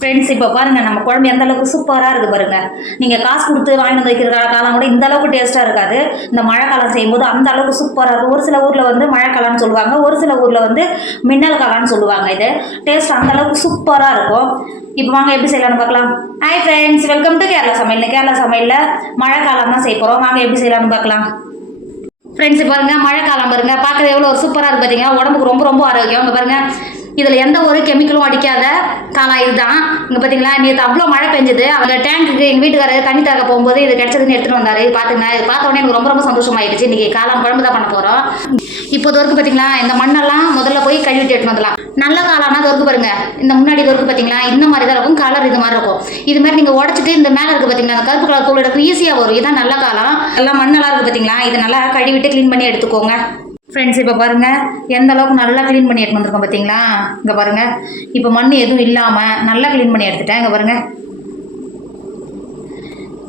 Friends இப்போ பாருங்க நம்ம குழம்பு எந்த அளவுக்கு சூப்பராக இருக்குது பாருங்க. நீங்கள் காசு கொடுத்து வாங்கி வந்து வைக்கிற காலம் கூட இந்த அளவுக்கு டேஸ்ட்டாக இருக்காது. இந்த மழை காலம் செய்யும்போது அந்த அளவுக்கு சூப்பராக இருக்கும். ஒரு சில ஊரில் வந்து மழை காலம்னு சொல்லுவாங்க, ஒரு சில ஊரில் வந்து மின்னல் காலம்னு சொல்லுவாங்க. இது டேஸ்ட் அந்த அளவுக்கு சூப்பராக இருக்கும். இப்போ வாங்க எப்படி செய்யலாம்னு பார்க்கலாம். Hi friends, welcome to Kerala சமையல். கேரளா சமையலில் மழை காலம் தான் செய்ய போகிறோம். வாங்க எப்படி செய்யலாம்னு பார்க்கலாம். ஃப்ரெண்ட்ஸ் பாருங்க, மழை காலம் பாருங்க, பார்க்கறது எவ்வளோ ஒரு சூப்பராக இருக்கு பார்த்தீங்கன்னா, உடம்புக்கு ரொம்ப ரொம்ப ஆரோக்கியம். இங்கே பாருங்க, இதில் எந்த ஒரு கெமிக்கலும் அடிக்காத காலம் இதுதான். இங்கே பார்த்தீங்களா, நேற்று அவ்வளோ மழை பெஞ்சது. அவங்க டேங்க்கு எங்கள் வீட்டுக்காரர் தண்ணி திறக்க போகும்போது இது கிடைச்சதுன்னு எடுத்துகிட்டு வந்தார். பார்த்துங்க, இது பார்த்த உடனே எனக்கு ரொம்ப ரொம்ப சந்தோஷமாயிடுச்சு. இன்றைக்கி காலம் குழம்பு தான் பண்ண போகிறோம். இப்போ வரைக்கும் பார்த்தீங்களா, இந்த மண்ணெல்லாம் முதல்ல போய் கழுவிட்டு எடுத்துட்டு வந்துடலாம். நல்ல காலம்னா வரைக்கும் பாருங்க, இந்த முன்னாடி வரைக்கும் பார்த்தீங்களா இந்த மாதிரி தான் இருக்கும், கலர் இது மாதிரி இருக்கும். இது மாதிரி நீங்கள் உடச்சிட்டு இந்த மேலே இருக்குது பார்த்தீங்களா, அந்த கருப்பு கலர் தூள் எடுக்க ஈஸியாக வரும். இதுதான் நல்ல காலம். எல்லாம் மண்ணெல்லாம் இருக்குது பார்த்தீங்களா, இது நல்லா கழுவிட்டு க்ளீன் பண்ணி எடுத்துக்கோங்க. ஃப்ரெண்ட்ஸ் இப்போ பாருங்கள், எந்த அளவுக்கு நல்லா க்ளீன் பண்ணி எடுத்து வந்திருக்கோம் பார்த்தீங்களா. இங்கே பாருங்கள், இப்போ மண் எதுவும் இல்லாமல் நல்லா க்ளீன் பண்ணி எடுத்துட்டேன். இங்கே பாருங்கள்,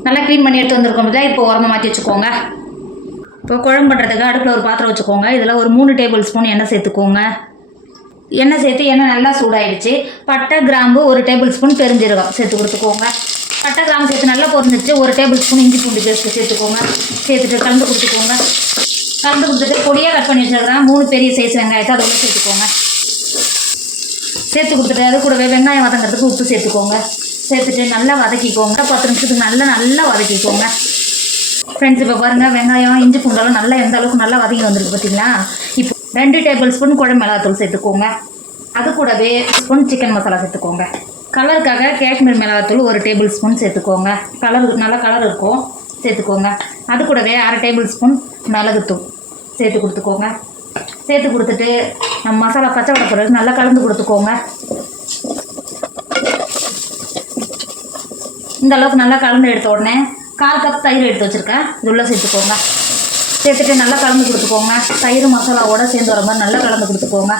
நல்லா க்ளீன் பண்ணி எடுத்து வந்திருக்கோம். இப்போ உரமா மாற்றி வச்சுக்கோங்க. இப்போ குழம்பு பண்ணுறதுக்கு அடுப்பில் ஒரு பாத்திரம் வச்சுக்கோங்க. இதில் ஒரு 3 டேபிள் ஸ்பூன் எண்ணெய் சேர்த்துக்கோங்க. எண்ணெய் சேர்த்து எண்ணெய் நல்லா சூடாயிடுச்சு. பட்டை கிராம்பு 1 டேபிள் ஸ்பூன் பெருஞ்சீரகம் சேர்த்து கொடுத்துக்கோங்க. பட்டை கிராம்பு சேர்த்து நல்லா பொரிஞ்சிச்சு. 1 டேபிள் ஸ்பூன் இஞ்சி பூண்டு பேஸ்ட்டு சேர்த்துக்கோங்க. சேர்த்துட்டு கலந்து கொடுத்துக்கோங்க. கலந்து கொடுத்துட்டு பொடியாக கட் பண்ணி வச்சுருக்கிறேன் 3 பெரிய சைஸ் வெங்காயத்தை அதோட சேர்த்துக்கோங்க. சேர்த்து கொடுத்துட்டு அது கூடவே வெங்காயம் வதங்கிறதுக்கு உப்பு சேர்த்துக்கோங்க. சேர்த்துட்டு நல்லா வதக்கிக்கோங்க. 10 நிமிஷத்துக்கு நல்லா வதக்கிக்கோங்க. ஃப்ரெண்ட்ஸ் இப்போ பாருங்கள், வெங்காயம் இஞ்சி பூண்டெல்லாம் நல்லா எந்த அளவுக்கு நல்லா வதங்கி வந்திருக்கு பார்த்தீங்களா. இப்போ 2 டேபிள் ஸ்பூன் குழம்பு மிளகாத்தூள் சேர்த்துக்கோங்க. அது கூடவே ஸ்பூன் சிக்கன் மசாலா சேர்த்துக்கோங்க. கலருக்காக காஷ்மீர் மிளகாத்தூள் 1 டேபிள் ஸ்பூன் சேர்த்துக்கோங்க. நல்லா கலர் இருக்கும், சேர்த்துக்கோங்க. அது கூடவே 1/2 டேபிள் ஸ்பூன் மிளகுத்தூள் சேர்த்து கொடுத்துக்கோங்க. சேர்த்து கொடுத்துட்டு நம்ம மசாலா பச்சை வடை பிறகு நல்லா கலந்து கொடுத்துக்கோங்க. இந்த அளவுக்கு நல்லா கலந்து எடுத்த உடனே 1/4 கப் தயிர் எடுத்து வச்சுருக்கேன், இது உள்ள சேர்த்துக்கோங்க. சேர்த்துட்டு நல்லா கலந்து கொடுத்துக்கோங்க. தயிர் மசாலாவோட சேர்ந்து வர மாதிரி நல்லா கலந்து கொடுத்துக்கோங்க.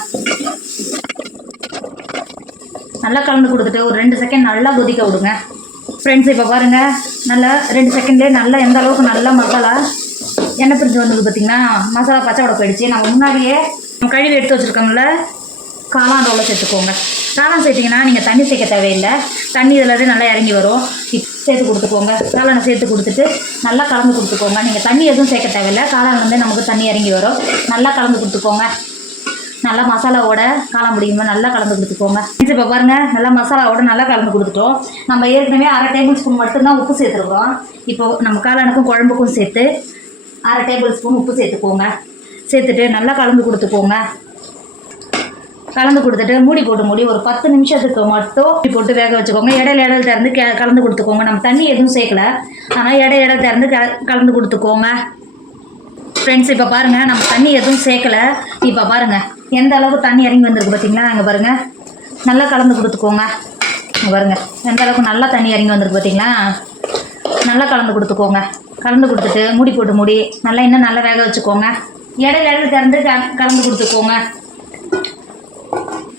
நல்லா கலந்து கொடுத்துட்டு ஒரு 2 செகண்ட் நல்லா கொதிக்க விடுங்க. ஃப்ரெண்ட்ஸ் இப்போ பாருங்கள், நல்லா 2 செகண்ட்லேயே நல்லா எந்த அளவுக்கு நல்லா மசாலா எண்ணெய் பிரிஞ்சு வந்தது பார்த்திங்கன்னா, மசாலா பச்சை வடை போயிடுச்சு. நம்ம முன்னாடியே கழுவி எடுத்து வச்சுருக்கோம்ல, காளான் ரோலை சேர்த்துக்கோங்க. காளான் சேர்த்திங்கன்னா நீங்கள் தண்ணி சேர்க்க தேவையில்லை, தண்ணி இதில் நல்லா இறங்கி வரும். சேர்த்து கொடுத்துக்கோங்க. காளானை சேர்த்து கொடுத்துட்டு நல்லா கலந்து கொடுத்துக்கோங்க. நீங்கள் தண்ணி எதுவும் சேர்க்க தேவையில்லை, காளான் வந்து நமக்கு தண்ணி இறங்கி வரும். நல்லா கலந்து கொடுத்துக்கோங்க. நல்லா மசாலாவோட காளான் முடியுமா நல்லா கலந்து கொடுத்துக்கோங்க. இப்போ பாருங்கள், நல்லா மசாலாவோட நல்லா கலந்து கொடுத்துட்டோம். நம்ம ஏற்கனவே 1/2 டேபிள் ஸ்பூன் மட்டும்தான் உப்பு சேர்த்துருக்கோம். இப்போது நம்ம காளானுக்கும் குழம்புக்கும் சேர்த்து 1/2 டேபிள் ஸ்பூன் உப்பு சேர்த்துக்கோங்க. சேர்த்துட்டு நல்லா கலந்து கொடுத்துக்கோங்க. கலந்து கொடுத்துட்டு மூடி ஒரு 10 நிமிஷத்துக்கு மட்டும் போட்டு வேக வச்சுக்கோங்க. இடையில திறந்து கலந்து கொடுத்துக்கோங்க. நம்ம தண்ணி எதுவும் சேர்க்கல, ஆனால் இடையில திறந்து கலந்து கொடுத்துக்கோங்க. ஃப்ரெண்ட்ஸ் இப்போ பாருங்கள், நம்ம தண்ணி எதுவும் சேர்க்கலை. இப்போ பாருங்கள் எந்த அளவுக்கு தண்ணி இறங்கி வந்திருக்கு பார்த்தீங்களா. அங்கே பாருங்கள், நல்லா கலந்து கொடுத்துக்கோங்க. இங்கே பாருங்கள் எந்த அளவுக்கு நல்லா தண்ணி இறங்கி வந்திருக்கு பார்த்தீங்களா. நல்லா கலந்து கொடுத்துக்கோங்க. கலந்து கொடுத்துட்டு மூடி நல்லா இன்னும் நல்லா வேக வச்சுக்கோங்க. இடையில திறந்து கலந்து கொடுத்துக்கோங்க.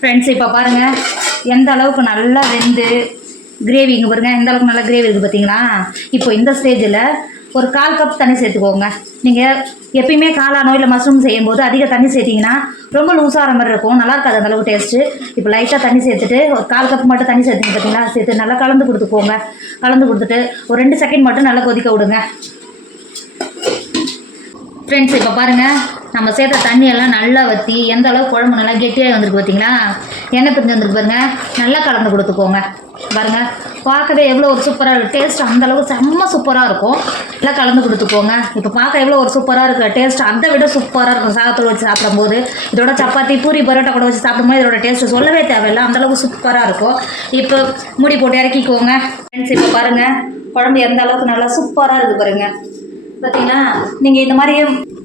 ஃப்ரெண்ட்ஸ் இப்போ பாருங்கள், எந்த அளவுக்கு நல்லா வெந்து கிரேவி இங்கே பாருங்கள் எந்த அளவுக்கு நல்லா கிரேவி இருக்குது பார்த்தீங்களா. இப்போ இந்த ஸ்டேஜில் ஒரு 1/4 கப் தண்ணி சேர்த்துக்கோங்க. நீங்கள் எப்பயுமே காளானோ இல்லை மஷ்ரூம் செய்யும்போது அதிக தண்ணி சேர்த்திங்கன்னா ரொம்ப லூஸாகிற மாதிரி இருக்கும், நல்லா இருக்காது அந்த அளவுக்கு டேஸ்ட்டு. இப்போ லைட்டாக தண்ணி சேர்த்துட்டு ஒரு 1/4 கப் மட்டும் தண்ணி சேர்த்துங்க பார்த்தீங்களா. சேர்த்து நல்லா கலந்து கொடுத்துக்கோங்க. கலந்து கொடுத்துட்டு ஒரு 2 செகண்ட் மட்டும் நல்லா கொதிக்க விடுங்க. ஃப்ரெண்ட்ஸ் இப்போ பாருங்கள், நம்ம சேர்த்த தண்ணியெல்லாம் நல்லா வற்றி எந்த அளவுக்கு குழம்பு நல்லா கெட்டியாக வந்திருக்கு பார்த்தீங்களா. எண்ணெய் பிரிஞ்சு வந்துருக்கு பாருங்கள். நல்லா கலந்து கொடுத்துக்கோங்க. பாருங்கள், பார்க்கவே எவ்வளோ ஒரு சூப்பராக இருக்குது. டேஸ்ட் அந்தளவுக்கு செம்ம சூப்பராக இருக்கும். நல்லா கலந்து கொடுத்துக்கோங்க. இப்போ பார்க்க எவ்வளோ ஒரு சூப்பராக இருக்குது. டேஸ்ட் அதை விட சூப்பராக இருக்கும். சாதத்தோடு வச்சு சாப்பிடும்போது, இதோட சப்பாத்தி பூரி பரோட்டா கூட வச்சு சாப்பிடும்போது இதோட டேஸ்ட்டு சொல்லவே தேவையில்லை, அந்தளவுக்கு சூப்பராக இருக்கும். இப்போ மூடி போட்டு இறக்கிக்கோங்க. ஃப்ரெண்ட்ஸ் இப்போ பாருங்கள், குழம்பு எந்த அளவுக்கு நல்லா சூப்பராக இருக்குது பாருங்கள். பார்த்தீங்கன்னா நீங்கள் இந்த மாதிரி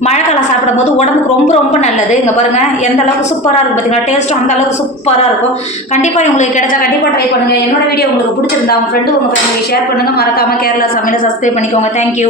மழைக்காலம் சாப்பிடும்போது உடம்புக்கு ரொம்ப ரொம்ப நல்லது. இங்கே பாருங்கள் எந்த அளவுக்கு சூப்பராக இருக்குது பார்த்தீங்களா. டேஸ்ட்டும் அந்த அளவுக்கு சூப்பராக இருக்கும். கண்டிப்பாக உங்களுக்கு கிடைச்சா கண்டிப்பாக ட்ரை பண்ணுங்கள். என்னோட வீடியோ உங்களுக்கு பிடிச்சிருந்தா உங்கள் ஃப்ரெண்டு உங்கள் ஃபேமிலிக்கு ஷேர் பண்ணுங்கள். மறக்காமல் கேரளா சமையலை சப்ஸ்கிரைப் பண்ணிக்கோங்க. தேங்க்யூ.